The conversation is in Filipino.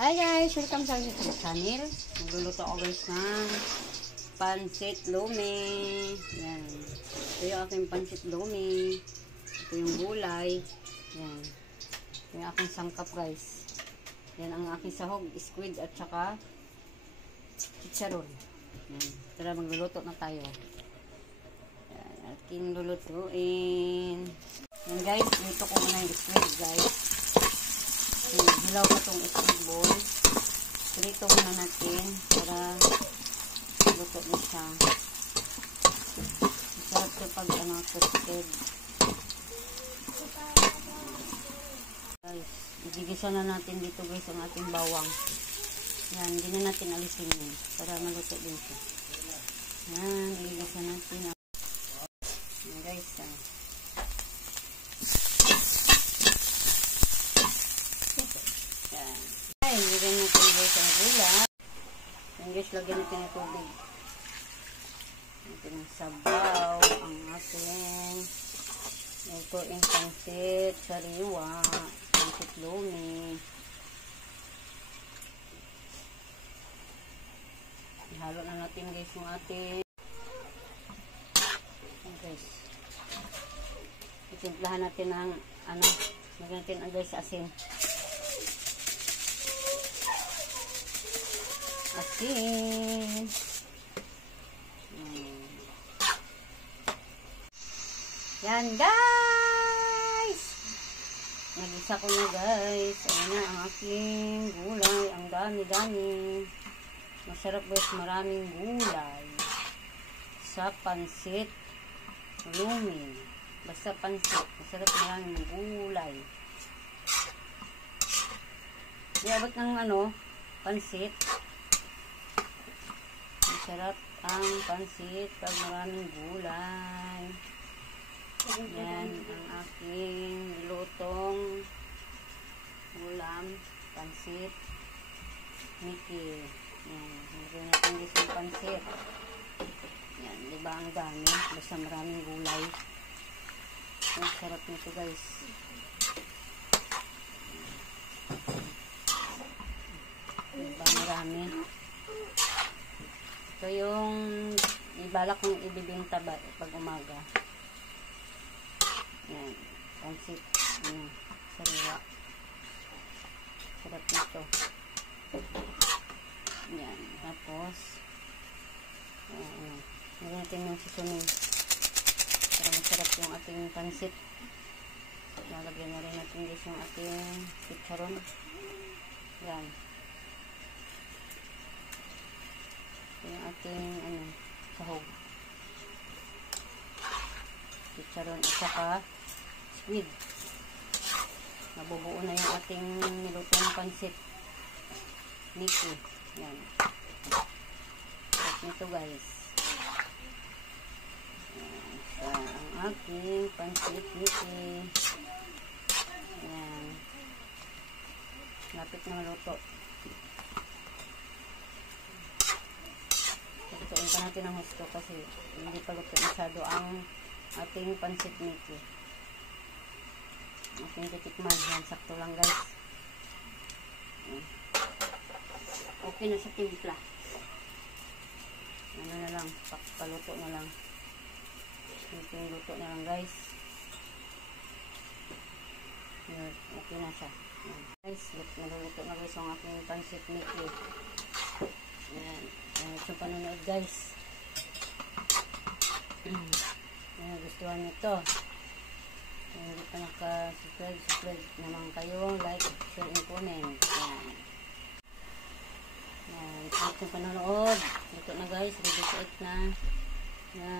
Hi guys! Welcome sa aking channel. Magluluto ako guys ng pancit lumi. Yan. Ito yung aking pancit lumi. Ito yung gulay. Yan. Ito yung aking sangkap guys. Yan ang aking sahog, squid at saka chicharon. Yan. Tara magluluto na tayo. Yan. Aking lulutuin. Yan guys. Dito ko muna yung squid guys. Hilaw na itong squid ball. Prito muna natin para luto na siya. Masarap ito pag toasted. Guys, igigisa na natin dito guys ang ating bawang. Yan, hindi na natin alisin yun para maluto din siya. Yan, igigisa natin. Yan guys, lagyan natin guys ang gulay. Yan guys, lagyan natin ang tubig. Natin ang sabaw, ang ating ito yung pancit, sariwa, pancit lumi. Ihalo na natin guys yung ating guys. Itimplahan natin ang lagyan natin ang guys asin. Asin. Yan guys. Nagisa ko na guys. Ayan na ang aking gulay. Ang dami-dami. Masarap guys. Maraming gulay. Sa pancit lumi. Basta pancit. Masarap maraming gulay. Iabot ng pancit. Masarap ang pansit pag maraming gulay. Yan ang aking lutong ulam, pansit Mickey. Yan, lagyan natin dito yung pansit. Yan, diba ang dami? Basta maraming gulay. Ang sarap nito guys. Diba marami? Ito yung ibalak kong ibibinta pag umaga. Yan. Pancit. Sariwa. Sarap nito. Yan. Tapos, lagyan natin yung seasoning. Para masarap yung ating pancit. Lalagyan na rin natin guys yung ating chicharon. Yan. Yung ating sahog, chicharon at saka squid. Nabubuo na yung ating nilutong pancit Mickey. Yan. Sarap nito guys. Yan. So, ang aking pancit Mickey. Yan. Lapit na maluto. Lutuin pa natin ang husto kasi hindi pa luto masyado ang ating pancit Mickey. Ating titikman. Yan, sakto lang guys. Okay na sa timpla. Ano na lang, paluto na lang. Ito yung luto na lang guys. Yan, okay na siya. Yan. Guys, naluluto na guys ang aking pancit Mickey. Yan. Sa panonood guys. Gustuhan nyo ito. Kung hindi pa naka-subscribe naman kayo, like, share, and comment. Yan. Yan. Sa panonood. Ito na guys, ready to eat na. Yan.